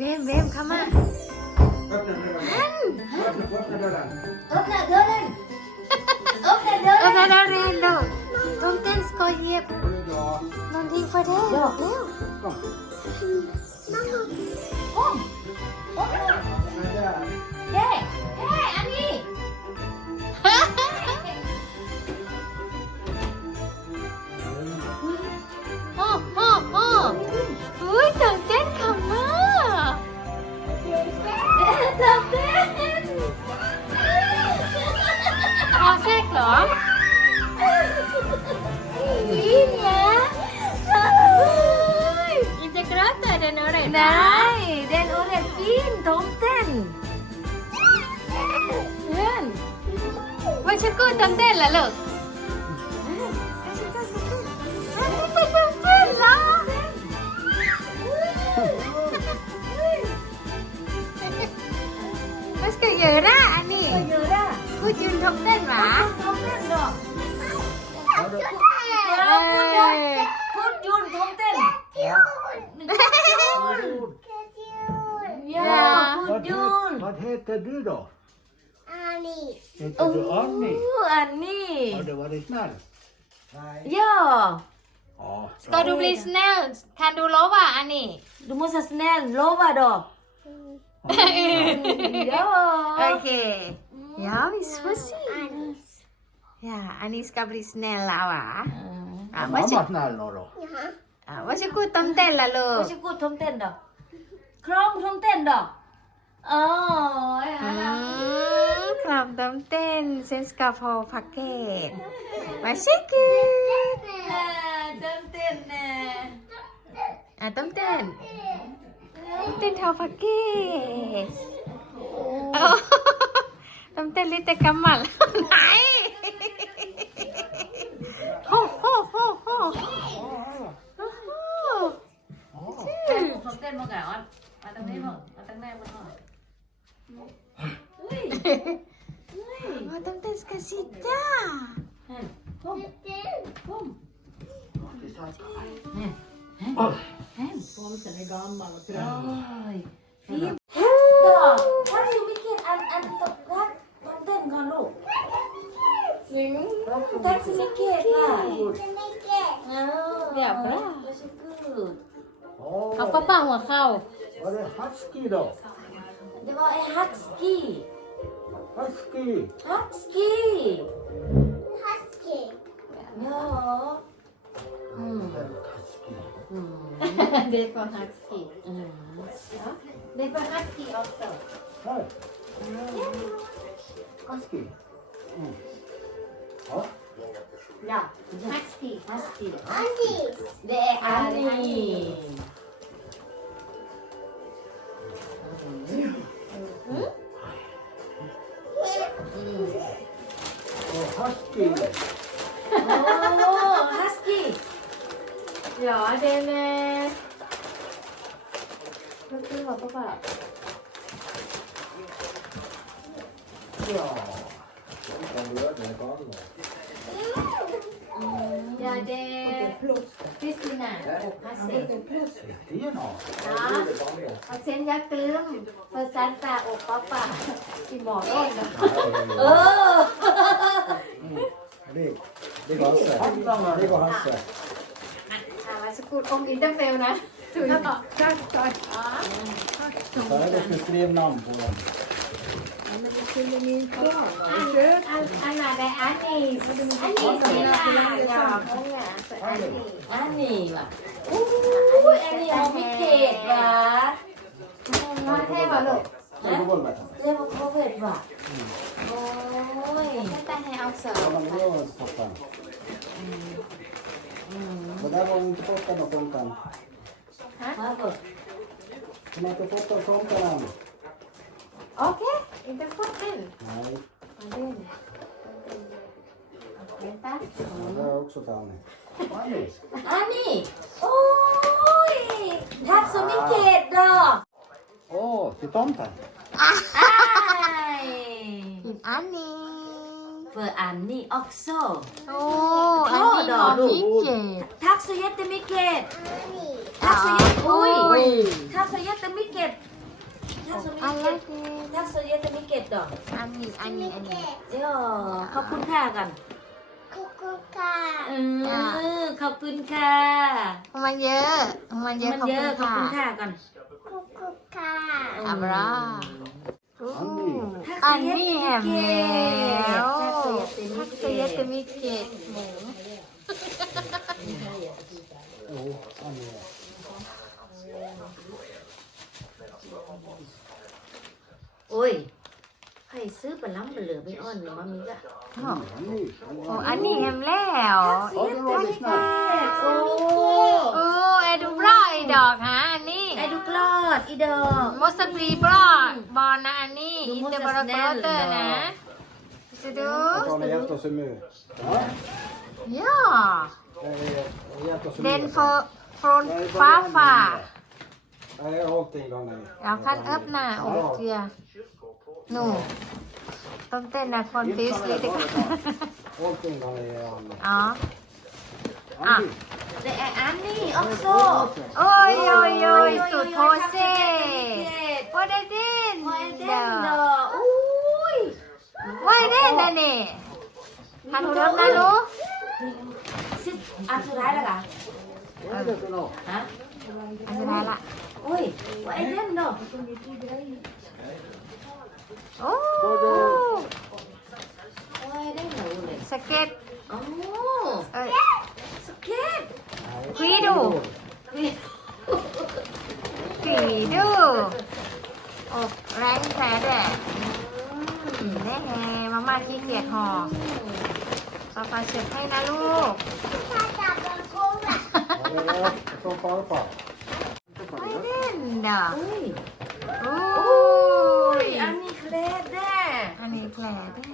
เวมเวมเข้ามา Öppna dörren. Öppna, öppna dörren. Öppna dörren! Öppna เออ dörren! นาเรน Öppna พอแทรกเหรอ Fin ja! อินเตกราเตอร์เดนเรนได้เดนโอเรนฟินทมเต้นเพื่อนว่าฉันกูทำเต้นแล้วลูกไป Vad ska jag göra, Annie? Vad gör det? Gå till tomten, va? Tomten då? Ja, då- Ja, tomten! Tomten, tomten! Ja. Ja, Vad, he- tomten! vad heter du då? Annie. Heter du Annie? Oh, Annie! Har du varit snäll? Nej. Ja! Ja. Ska du bli snäll? Kan du lova, Annie? Du måste vara snäll, lova då! Ja! Okej. Ja, vi får se. Ja, Annie ska bli snäll, va? Ja, Är mamma varsågod, snäll nu då? ja, varsågod tomten, Lalo. Varsågod tomten då. Kram tomten då. Åh, ja. Mm, kram tomten. Sen ska jag få paket. Varsågod. Tomten. eh. Ja, เต้นเท้าฟักเก้น้ำเต้นลิเตกัมมันไหน Ja, bra. Varsågod. เอา Åh, ป้าป้าหัวเข้า var det husky då? Det var en husky. Husky. Husky. Husky. Ja. Mm. Husky. Det är för husky. Mm. Ja, det är för husky också. Här. Husky. Mm. Ja. Ja, husky. Husky. Annie. Det är Annie. Och Kristina. Ja. Och sen jag glöm för Santa och pappa imorgon. Åh! Det, det går Hasse. Det går Hasse. Ja, varsågod. Om inte fel na. Tack, tack. Ja. Så här du ska skriva namn på dem. An, an, Anna, det är Annie. Annie Silla. Ja, många. Så Annie. Annie va? Oj, Annie har mycket va? Vad är det då? Så du golvet. Det var covid va? Oj. Sätta här också. Ja, men det var toppen. Det där var inte fått den av tomten. Varför? De har inte fått av tomten än. Okej, inte fått den. Nej, Den. Vänta. ja, det har jag också till Annie. Annie. Annie! Oj! Tack så mycket då! Åh, till tomten. Aj! Till Annie. För Annie också. Åh, Ta Annie då, har du. mycket. Tack så jättemycket! Annie. Tack så jättemycket! Oj. Tack så jättemycket! Så jättemycket då. อันนี้อันนี้อันนี้ Ja, ขอบคุณค่ะกัน Kukuka. เออขอบคุณค่ะ มันเยอะ มันเยอะมันขอบเยคุอะณขอบค่ะคุณค่ะกัน Kukuka. อับราอันนี้อันนี้แฮมแล้วทักทักษษยยเตตมิมิเกตหมู Jo, han är. โอ้ยใครซื้อปลาล้ำปลาเหลือไปอ้อนหรือมามีกะอ๋อ Han är. โอ้อันนี้แฮมแล้ว Ja, det var det snabbt. โอ้โอ้เอดูบรออีดอกฮะอันนี้ไอ้ดูกลอดอีดอกมอสบีบรอบอลนะอันนี้ดูอินมอสเตอร์บรอเตอร์แน่นนะเนาะจะดู Att han har gett oss en mur. Ja, ย่อ det är gett oss en เดน mur. โฟฟรอนฟ้าฟ้า Nej, jag har allting då nej. เอาคันเอิบหน้าโอ้เจียหนูต้องเต้นนะคนฟิสลิติก Allting då är han. อ๋อ Han är. แต่ไอ้อันนี้ออกโซโอ้ยโอ้ยโอ้ยสุดโพเซ่ว่าได้เด่นไว้เด่เด้นดออกอุ้ยว่าเด่นนะนี่ฮันหูรับนะลูกซิ อันสุดท้ายแล้วกะ Vad är det för något? ฮะอันสุดท้ายละอุ้ยไว้เด่นดอกโอ้ไว้เด่นเหรอเลยสเก็ตโอ้เอ้ยสเก็ต Nej. Skido. นี่ผีดูอกแรงแท้แด่แน่แฮมาม่าขี้เกียจห่อ ป้าป้าเช็ดให้นะลูก Ja, det är från farfar. ไม่เล่นเด้ออุ้ยโอ้อุ้ยยอันนี้เคล็ดแน่อันนี้แผลแด้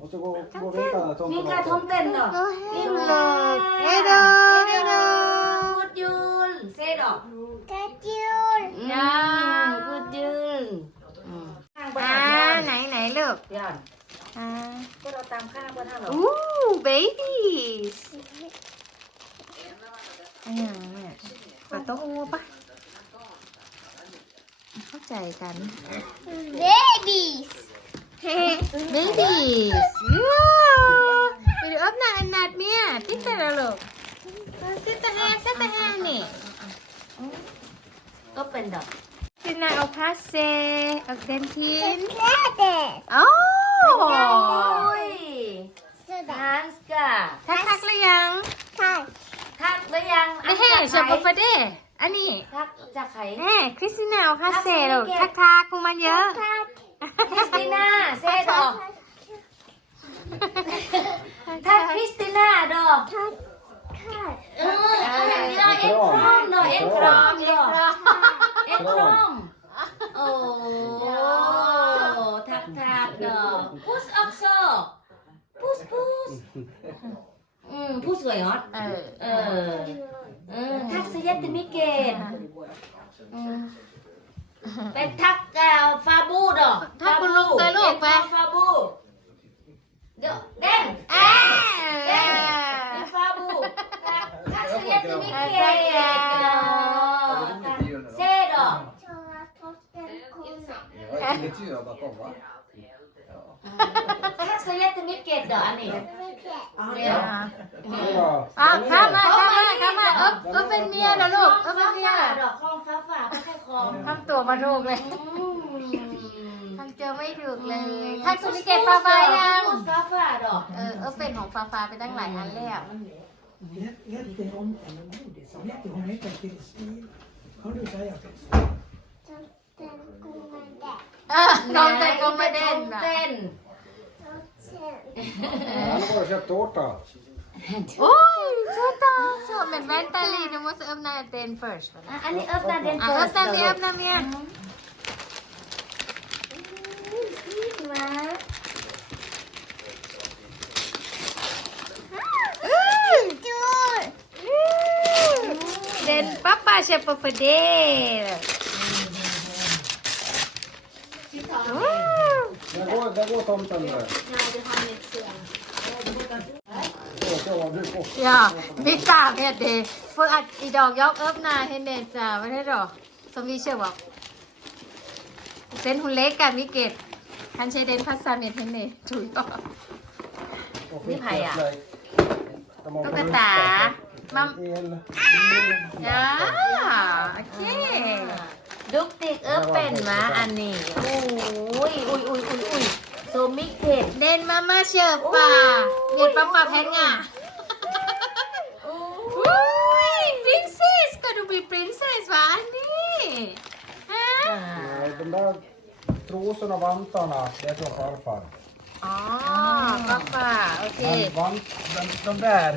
Och så går, går vinkarna tomten มีกระทมเต้นดอกอิ่มเลยเอโดเอโดพูดยืนเซดอก Kajul. จ้าพูดยืนข้างบนอ่าทางไหนไหนลูกเดี๋ยว อ่าพวกเราตามข้างบนทางเหรออู้เบบี้อันนี้เนี่ยปลาโต้อูปะเข้าใจกัน Babies. babies ไปดูอัพนาอันนัดเนี่ยติ๊กแต่ละลูกติ๊กแต่แฮติ๊กแต่แฮนี่ก็เป็นดอกซินาเอาพาเซเอาเดนทิน Kläder. โอ้โอ้ ย Sådär. ฮันส์กะทักทักหรือยัง Tack. ทักหรือยังเฮ้ยชอบปะเดอันนี้ทักจากใครแม่คริสตินาเอาพาเซลูกทักทักคุมันเยอะ Tack. คริสติน่าเซดอกทักคริสติน่าดอก Tack. Tack. เอออันนี้เอ็นครอมดอกเอ็นครอมดอกเอ็นครอมโอ้ทักทักดอกพุสออกโซพุสพุสอื มพุสสวยฮอตเออเออเออทักสยตมิเกตอืมเป็นทักแกวฟาบูดอกทักคุณลุงเลยลูกไปเอ็นฟาบูเดี๋ยวเด้งเอ้ยเด้งเป็นฟาบูทักทักสยตมิเกตเซดอก Så har jag fått en kona. Jag vet inget jag bakom va? ทักสยตมิเกตดอกอันนี้ Det var... อะข้ามมาข้ามมาข้ามมาเอ๊บเอ๊บเป็นเมียเหรอลูกเอ๊บเป็นเมียดอกคลองฟ้าฝ่าไม่ใช่คลองทำตัวมาถูกเลยอืมทำเจอไม่ถูกเลยทักสุนิเกตฟาฟายังฟ้าฝ่าดอกเออเอ๊บเป็นของฟาฟาไปตั้งหลายอันแล้ว Jätteomtänd och modis. Jättehon heter Kristin. Kan du säga Kristin? Tomten kommer där. เออน้องแต่งก็ไม่เด่นเต้น Tomten. Han har bara köpt tårta. โอ้ยชอบตาชอบเหมือนแว่นตาลีนะมัส går, där går tomten där. Så, så var du på. อย่ามิตาเฮ็ดเดพวกอัดอีดอกยอกเอิบนาเฮนเดนจ้าไม่ได้ดอกสมีเชื่อบอกเซนหุ่นเล็กกับมิเกตคันเชเดนพัสซาเมทเทนเน่ถูกต้อง Och Ni fick pajar. ett like. De har ตุ๊กตามัม El. อ่าโอเค ดุกติกเออเป็นมาอันนี้อุ้ยอุ้ยอุ้ยอุ้ยอุ้ยโซมิเกตเดนมาม่าเชิร์ป่าเด็ดป้าป้าแพนง่ะอุ้ย princess ก็ดูเป็น princess วะอันนี้ฮะ Nej, De där trosorna och vantarna, det är från farfar. อ๋อป้าป้าโอเค Men vant, de, de där,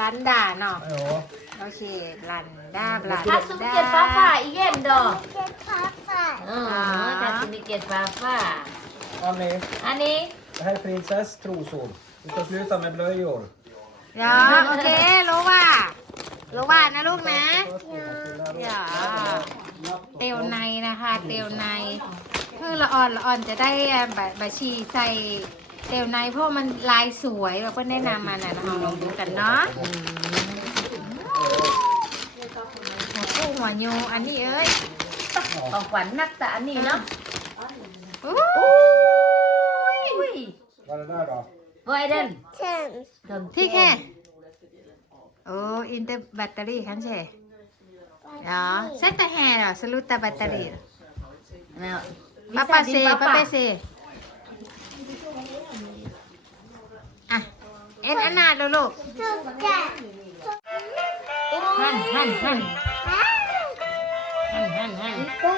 ลันดาเนาะ ja. โอเคลันดาบลันทัดาศมิเกตฟ้าฟ้าอีเย็นดอกเจ็บขาฝ่าเออทัศมิเกตฟ้าฟ้า Annie, อันนี้ det här är prinsesstrosor. Du ska sluta med blöjor. เดี๋ยวโอเครู้ว่ารู้ว่านะลูกนะอย่าเตียวในนะคะ เตียวในคือละอ่อนละอ่อนจะได้แบบบะชีใส่เตียวในเพราะมันลายสวยเราก็แนะนำมันนะนะคะลองดูกันเนาะ หัวกุ้งหัวยูอันนี้เอ้ยของขวัญนักแต่อันนี้เนาะอู้อุ้ย Vad är det där då? บอยเดนเช่นที่แค่โอ้อินเตอร์แบตเตอรี่คันเช่เนาะเซตแต่แฮร์เหรอสรุตแต่แบตเตอรี่แนวป้าป้าเซป้าป้าเซอะเอ็นอันนาดูลูก กแกหันหันหันหันหันหันก้า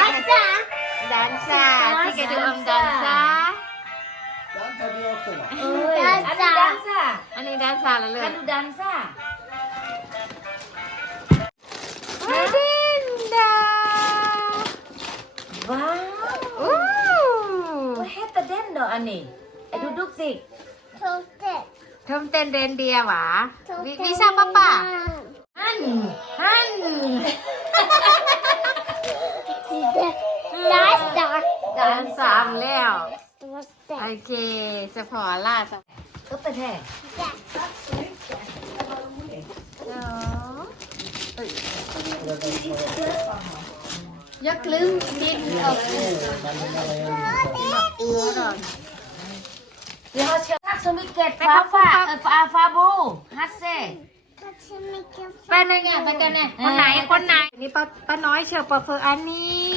มาจ้าดันซ่าที่แกดูอมดันซ่า Den tar vi också då. เอ้ยอันนี้ดันซ่าอันนี้ดันซ่าแล้วเลอัยนนี้ดันซ่าเฮดินดาว้าวอู้ว่าเฮตเตเดนดอกอันนี้ไอ้ดูดุกติกตุ๊กแกทำเต้นเรนเดียร์หวะวิวิชาป้าป้าหันหันดัสดาดันสามแล้วดัสดาโอเคสปอร์ล่าสก็เป็นแท้ยกลึงดินออก เดี๋ยวเชื่อทัก สมิเกตฟ้าฟ้าเออฟ้าฟ้าบูฮัตเซ่ถ้าฉันไม่เก็บไปนั่นไงไปกันเนี่ยคนไหนคนไหนนี่ป้าป้าน้อยเชียวเปอร์เฟอร์อันนี้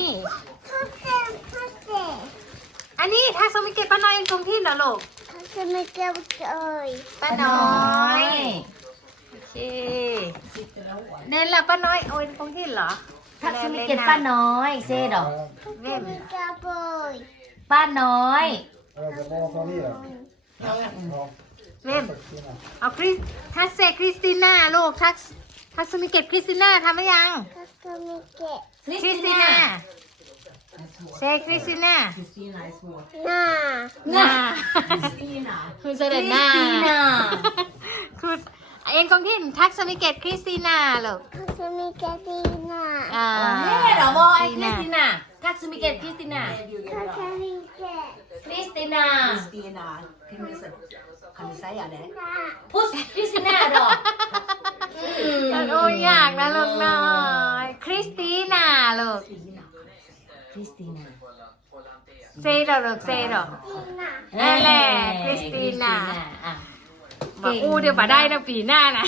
ถ้าฉันถ้าฉันอันนี้ถ้าสมิเกตป้าน้อยตรงที่เหรอลูกถ้าฉันไม่เก็บเลยป้าน้อยโอเคเน้นละป้าน้อยโอ้ยตรงที่เหรอทักสมิเกตป้าน้อยเซ่ดอกเว้นไม่เก็บเลยป้าน้อย เว้นเอาคริสทัสเซคริสติน่าลูกทักทักสมิเกตคริสติน่าทำไหมยังถ้าฉันไม่เก็บคริสคริสติน่านาเซคริสติน่าน้าน่าคุณเสด็จน่าคุณเองคงที่ทักสมิเกตคริสติน่าลูกถ้าฉันไม่เก็บดีหน้าอ่าแม่ดอกบอยคริสติน่าทักสมิเกตคริสติน่าถ้าฉันไม่เก็บคริสติน่า หน้าพุสคริสติน่าดอกโอ้ยยากนะลูกน้อยคริสติน่าลูกคริสติน่าเซโดลูกเซโรนั่นแหละคริสติน่าบอกอู้เดี๋ยวมาได้นะปีหน้านะ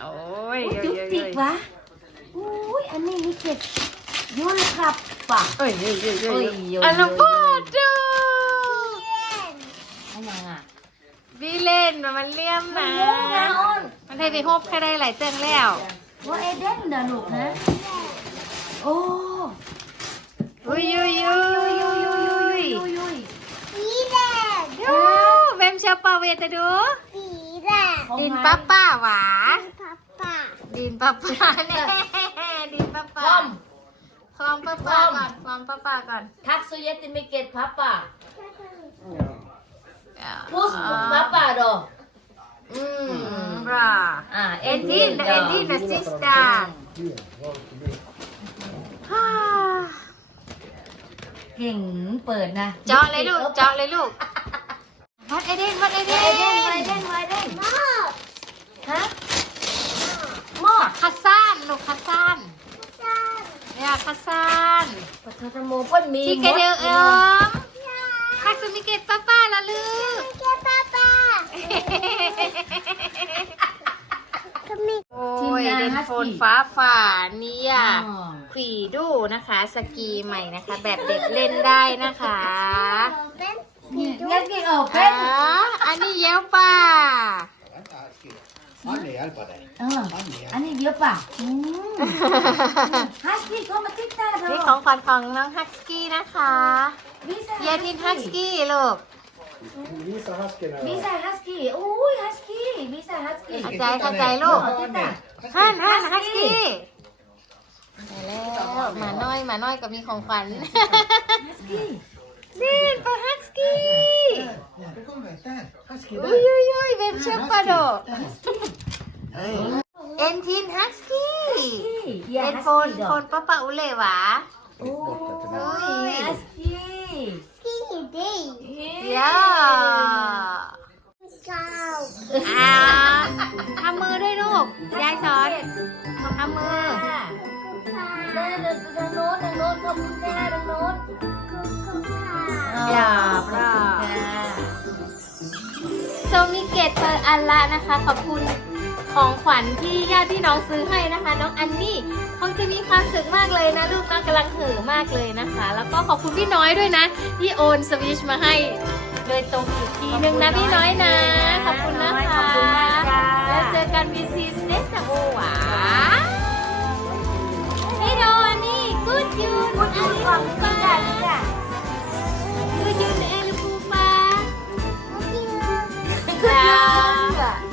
โอ้ยจุกอะจิกวะอุ้ยอันนี้มีเก็บยุนครับป่ะ เอ้ยเยอะๆเยโอ้ยอะเยอะๆอันละพ่อดู อันยังอะพี่เล่นมันเลี่ยมนะโอ้ยนะอ้นมันให้ไปฮบแค่ได้หลายเจ้งแล้วว่าเอเดนเด้อลูกนะโอ้อุ้ยยุยยุยยุยยุยยุยยุยสีแดงดูเวมเชอปาเวตะดูสีแดงดินป้าป้าหวาป้าป้าดินป้าป้าแน่ดินป้าพป้าร้อมพร้อมป้าป้าก่อนพร้อมป้าป้าก่อนทักสุเยติมิเกตพับป่ะ Ja. พุสพับป่ะดอกอือืมมบรา push papa dong hmm bra ah Edin the Edin the sister ha เก่งเปิดนะเจองเลยลูกเจองเลยลูกวัดเอเดนวัดเอเดนเอเดนเอเดนเอเดนฮะหม้อคาซานลูกคาซานคาซานเนี่ยคาซานปะทะโมเปิ้ลมีที่กระเอิ้มาป้าป้าทำไมโอ้ยเดนโฟนฟ้าฝ่าเนี่ยขวีดูนะคะ สกีใหม่นะคะ แบบเด็กเล่นได้นะคะเป็นงั้นกี่เออเป็อ่นาอันนี้เย้วป่า Han är hjälpa dig. เอออันนี้เยอะป่ะอืมฮัสกี้เข้ามาติดตาเรานี่ของขวัญของน้องฮัสกี้นะคะวิสาเยทินฮัสกี้ลูก Visa hasken วิ över. สาฮัสกี้โอ้ยฮัสกี้วิสาฮัสกี้เข้าใจเข้าใจลูกติดตาฮันฮันฮัสกี้ไปแล้วหมาน้อยหมาน้อยก็มีของขวัญฮัสกี้นี่เป็นฮัสกี้ Det kommer där. Husky อุ้ย där. อุ้ยอุ้ยเว็บเชฟปาโดเอ็นทินฮัสกี้อย่าเป็นฮัสโฟนกี้โฟนป้าป้าอุเล่หวะโอ้ยฮัสกี้ที่ดีย่าเจ้าอ่าทำมือด้วยลูก ยายสอน ทำมือค่ะเดินเดินทางโน้นทางโน้นขอบคุณค่ะทางโน้นคุณค่ะอย่าขอบ โซมิเกตเอร์อันละนะคะ ขอบคุณของขวัญที่ญาติพี่น้องซื้อให้นะคะ น้องอันนี่เขาจะมีความสุขมากเลยนะลูกน้องกำลังเห่อมากเลยนะคะ แล้วก็ขอบคุณพี่น้อยด้วยนะ ที่โอนสวิชมาให้ โดยตรงอีกทีนึงนะพี่น้อยนะ ขอบคุณนะคะแล้วเจอกันบีซีสเนสต์โอหวาให้โดนนี่กูดยูนอันนี้กูดยูนเอ 감 사.